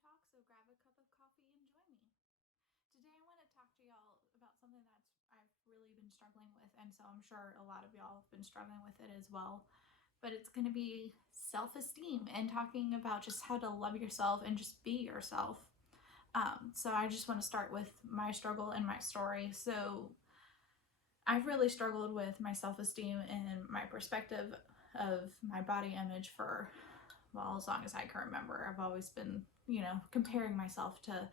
Coffee Talk, so grab a cup of coffee and join me. Today I want to talk to y'all about something that I've really been struggling with, and so I'm sure a lot of y'all have been struggling with it as well. But it's going to be self-esteem and talking about just how to love yourself and just be yourself. So I just want to start with my struggle and my story. So I've really struggled with my self-esteem and my perspective of my body image for, well, as long as I can remember. I've always been, comparing myself to,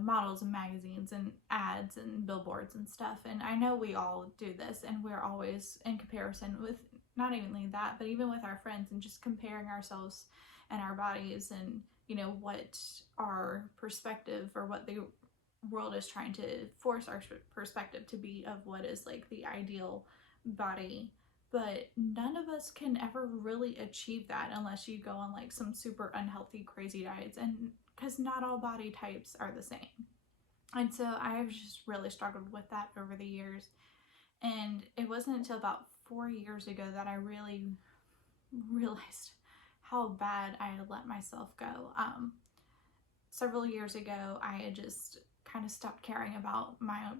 models and magazines and ads and billboards and stuff. And I know we all do this, and we're always in comparison with not even that, but even with our friends, and just comparing ourselves and our bodies and, what our perspective or what the world is trying to force our perspective to be of what is like the ideal body. But none of us can ever really achieve that unless you go on like some super unhealthy, crazy diets, and because not all body types are the same. And so I've just really struggled with that over the years. And it wasn't until about 4 years ago that I really realized how bad I had let myself go. Several years ago, I had just kind of stopped caring about my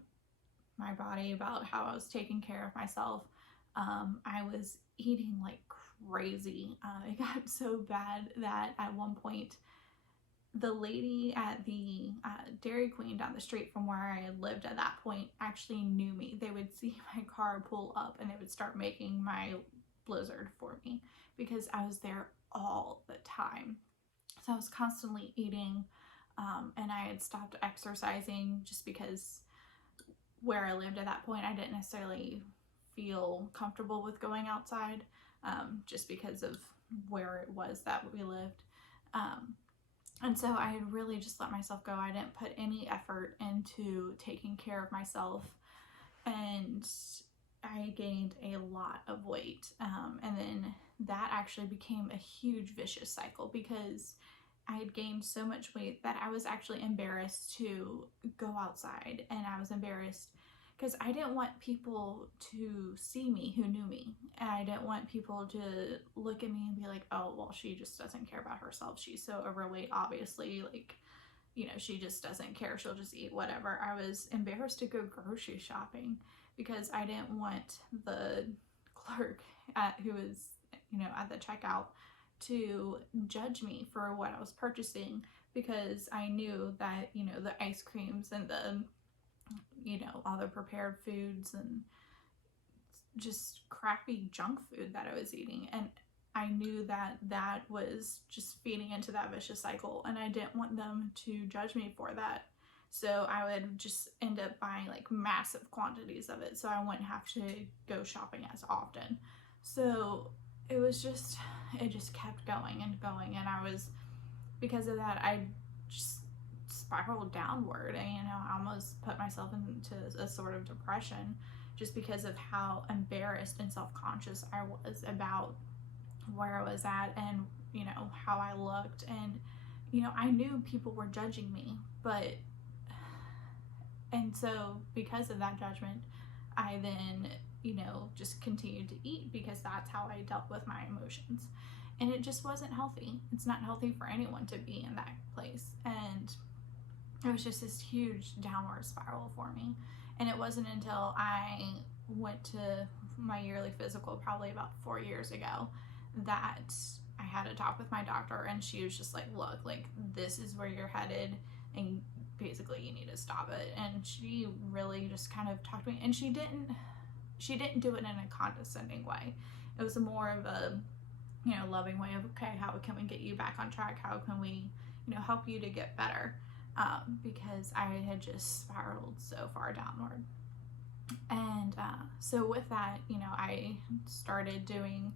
body, about how I was taking care of myself. I was eating like crazy. It got so bad that at one point, the lady at the Dairy Queen down the street from where I had lived at that point actually knew me. They would see my car pull up and they would start making my blizzard for me because I was there all the time. So I was constantly eating, and I had stopped exercising just because where I lived at that point, I didn't necessarily feel comfortable with going outside, just because of where it was that we lived. And so I had really just let myself go. I didn't put any effort into taking care of myself, and I gained a lot of weight. And then that actually became a huge vicious cycle because I had gained so much weight that I was actually embarrassed to go outside, and I was embarrassed because I didn't want people to see me who knew me. And I didn't want people to look at me and be like, oh, well, she just doesn't care about herself. She's so overweight, obviously, like, she just doesn't care. She'll just eat whatever. I was embarrassed to go grocery shopping because I didn't want the clerk who was, at the checkout to judge me for what I was purchasing, because I knew that, the ice creams and the, all the prepared foods and just crappy junk food that I was eating. And I knew that that was just feeding into that vicious cycle, and I didn't want them to judge me for that. So I would just end up buying like massive quantities of it, so I wouldn't have to go shopping as often. So it just kept going and going, and because of that, I just spiraled downward, and I almost put myself into a sort of depression just because of how embarrassed and self-conscious I was about where I was at, and how I looked. And I knew people were judging me, and so because of that judgment, I then just continued to eat because that's how I dealt with my emotions. And it just wasn't healthy. It's not healthy for anyone to be in that place. And it was just this huge downward spiral for me. And it wasn't until I went to my yearly physical, probably about 4 years ago, that I had a talk with my doctor, and she was just like, look, like, this is where you're headed, and basically you need to stop it. And she really just kind of talked to me, and she didn't do it in a condescending way. It was more of a loving way of, okay, how can we get you back on track? How can we help you to get better? Because I had just spiraled so far downward. And so with that, I started doing,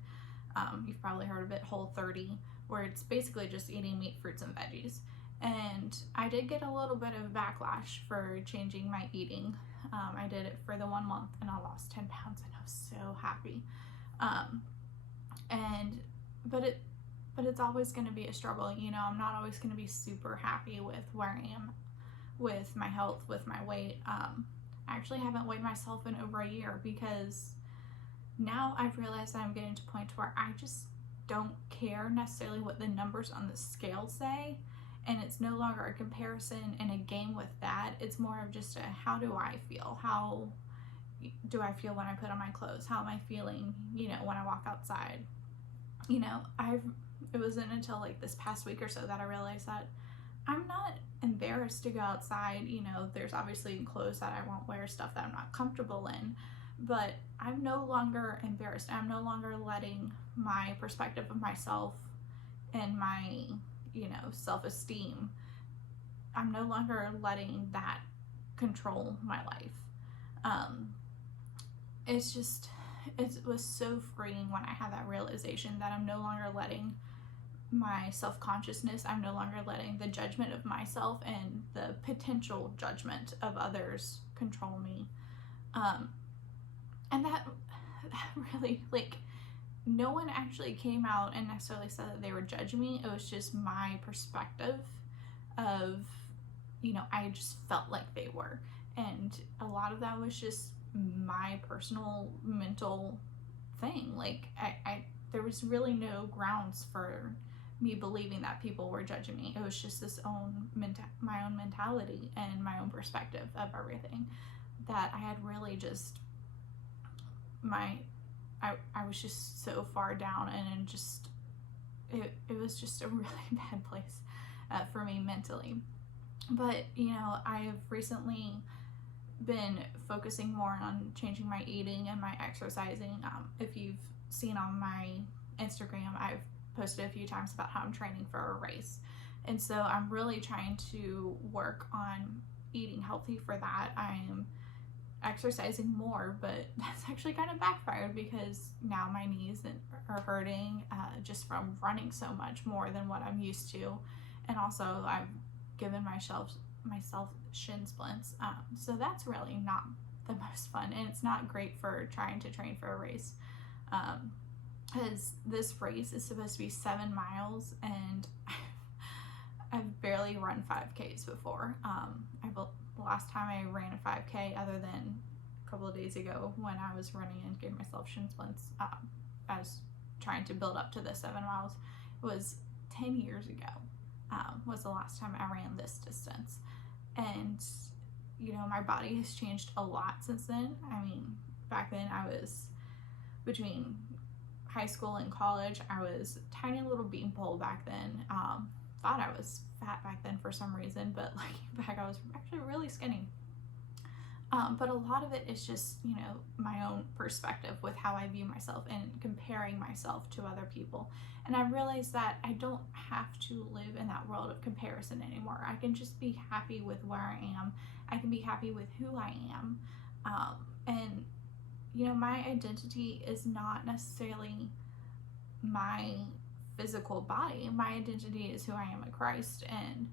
you've probably heard of it, Whole30, where it's basically just eating meat, fruits, and veggies. And I did get a little bit of backlash for changing my eating. I did it for the 1 month, and I lost 10 pounds, and I was so happy. But it's always going to be a struggle. I'm not always going to be super happy with where I am with my health, with my weight. I actually haven't weighed myself in over a year because now I've realized that I'm getting to a point where I just don't care necessarily what the numbers on the scale say, And it's no longer a comparison and a game with that. It's more of just a, how do I feel? How do I feel when I put on my clothes? How am I feeling, when I walk outside? It wasn't until like this past week or so that I realized that I'm not embarrassed to go outside. There's obviously clothes that I won't wear, stuff that I'm not comfortable in, but I'm no longer embarrassed. I'm no longer letting my perspective of myself and my, self-esteem, I'm no longer letting that control my life. It was so freeing when I had that realization that I'm no longer letting my self-consciousness, I'm no longer letting the judgment of myself and the potential judgment of others control me. And that really, like, no one actually came out and necessarily said that they were judging me. It was just my perspective of, I just felt like they were. And a lot of that was just my personal mental thing. Like, there was really no grounds for me believing that people were judging me. It was just my own mentality and my own perspective of everything that I had really just, I was just so far down, and just, it was just a really bad place for me mentally. But, I have recently been focusing more on changing my eating and my exercising. If you've seen on my Instagram, I've posted a few times about how I'm training for a race. And so I'm really trying to work on eating healthy for that. I'm exercising more, but that's actually kind of backfired because now my knees are hurting just from running so much more than what I'm used to. And also I've given myself shin splints. So that's really not the most fun, and it's not great for trying to train for a race. Because this race is supposed to be 7 miles, and I've barely run 5Ks before. The last time I ran a 5K, other than a couple of days ago when I was running and gave myself shin splints, I was trying to build up to the 7 miles, it was 10 years ago. Was the last time I ran this distance. And, my body has changed a lot since then. I mean, back then I was, between high school and college, I was a tiny little beanpole back then. Thought I was fat back then for some reason, but looking back, I was actually really skinny. But a lot of it is just, my own perspective with how I view myself and comparing myself to other people. And I realized that I don't have to live in that world of comparison anymore. I can just be happy with where I am. I can be happy with who I am. And, my identity is not necessarily my physical body. My identity is who I am in Christ, and,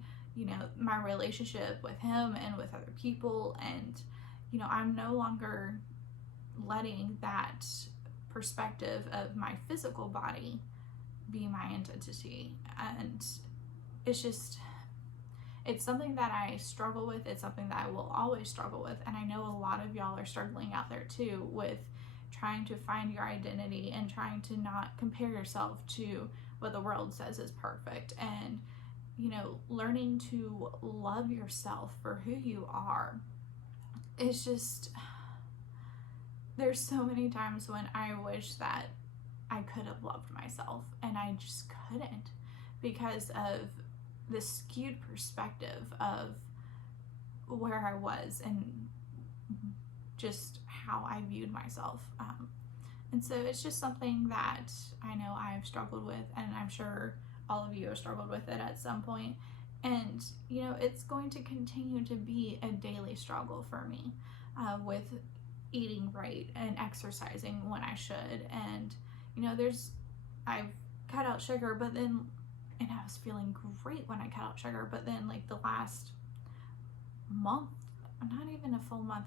my relationship with Him and with other people. And, I'm no longer letting that perspective of my physical body be my identity. And it's something that I struggle with. It's something that I will always struggle with. And I know a lot of y'all are struggling out there too with trying to find your identity and trying to not compare yourself to what the world says is perfect. And, learning to love yourself for who you are. It's just, there's so many times when I wish that I could have loved myself, and I just couldn't because of the skewed perspective of where I was and just how I viewed myself. And so it's just something that I know I've struggled with, and I'm sure all of you have struggled with it at some point. And, it's going to continue to be a daily struggle for me with eating right and exercising when I should. And, I've cut out sugar, and I was feeling great when I cut out sugar. But then, the last month, not even a full month,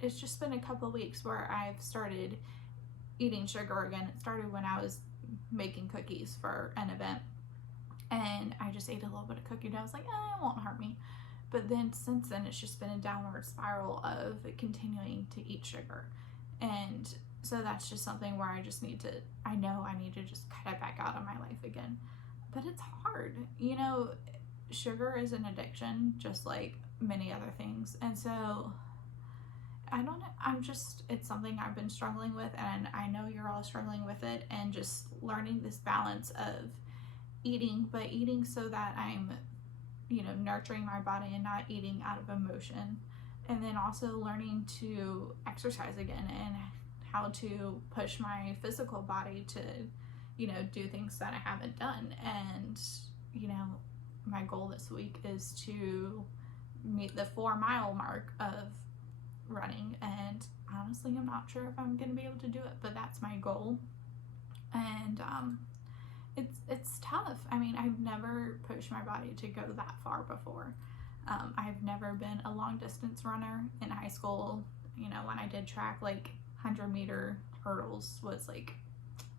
it's just been a couple of weeks where I've started eating sugar again. It started when I was making cookies for an event. And I just ate a little bit of cookie dough. I was like, it won't hurt me. But then since then, it's just been a downward spiral of continuing to eat sugar. And so that's just something where I need to just cut it back out of my life again. But it's hard. sugar is an addiction, just like many other things. And so I don't know, it's something I've been struggling with, and I know you're all struggling with it, and just learning this balance of eating, but eating so that I'm, nurturing my body and not eating out of emotion. And then also learning to exercise again and how to push my physical body to, do things that I haven't done. And, my goal this week is to meet the 4-mile mark of running, and honestly I'm not sure if I'm gonna be able to do it, but that's my goal. And it's tough. I mean, I've never pushed my body to go that far before. I've never been a long distance runner. In high school, when I did track, like 100-meter hurdles was like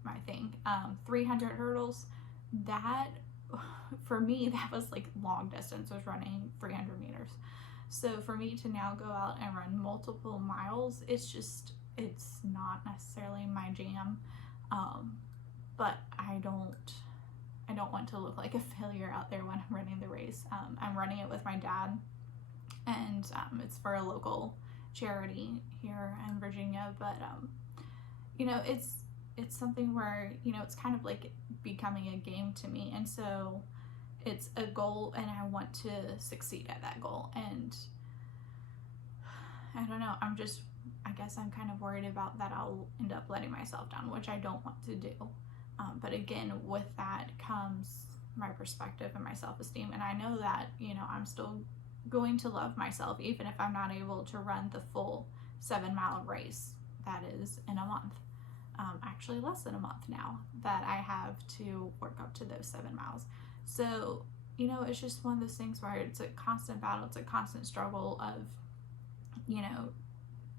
my thing. 300 hurdles, that for me, that was like long distance, was running 300 meters. So for me to now go out and run multiple miles, it's not necessarily my jam. But I don't want to look like a failure out there when I'm running the race. I'm running it with my dad, and it's for a local charity here in Virginia. But it's something where it's kind of like becoming a game to me, and so it's a goal, and I want to succeed at that goal. And I don't know, I guess I'm kind of worried about that I'll end up letting myself down, which I don't want to do. But again, with that comes my perspective and my self-esteem. And I know that, I'm still going to love myself, even if I'm not able to run the full 7-mile race that is in a month. Actually less than a month now that I have to work up to those 7 miles. So, it's just one of those things where it's a constant battle. It's a constant struggle of,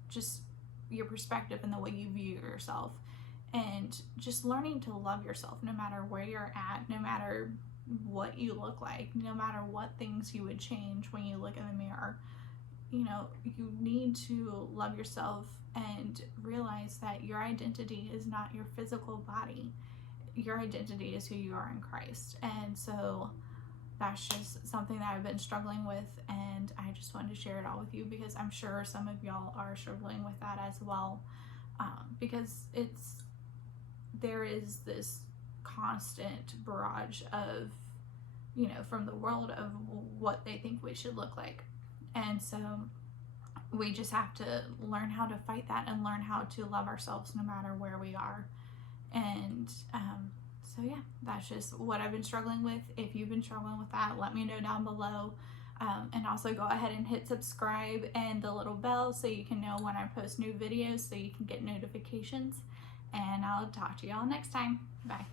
just your perspective and the way you view yourself, and just learning to love yourself no matter where you're at, no matter what you look like, no matter what things you would change when you look in the mirror. You need to love yourself and realize that your identity is not your physical body. Your identity is who you are in Christ. And so that's just something that I've been struggling with, and I just wanted to share it all with you because I'm sure some of y'all are struggling with that as well. Because there is this constant barrage of, from the world of what they think we should look like. And so we just have to learn how to fight that and learn how to love ourselves no matter where we are. And so yeah, that's just what I've been struggling with. If you've been struggling with that, let me know down below. And also go ahead and hit subscribe and the little bell so you can know when I post new videos, so you can get notifications. And I'll talk to y'all next time. Bye.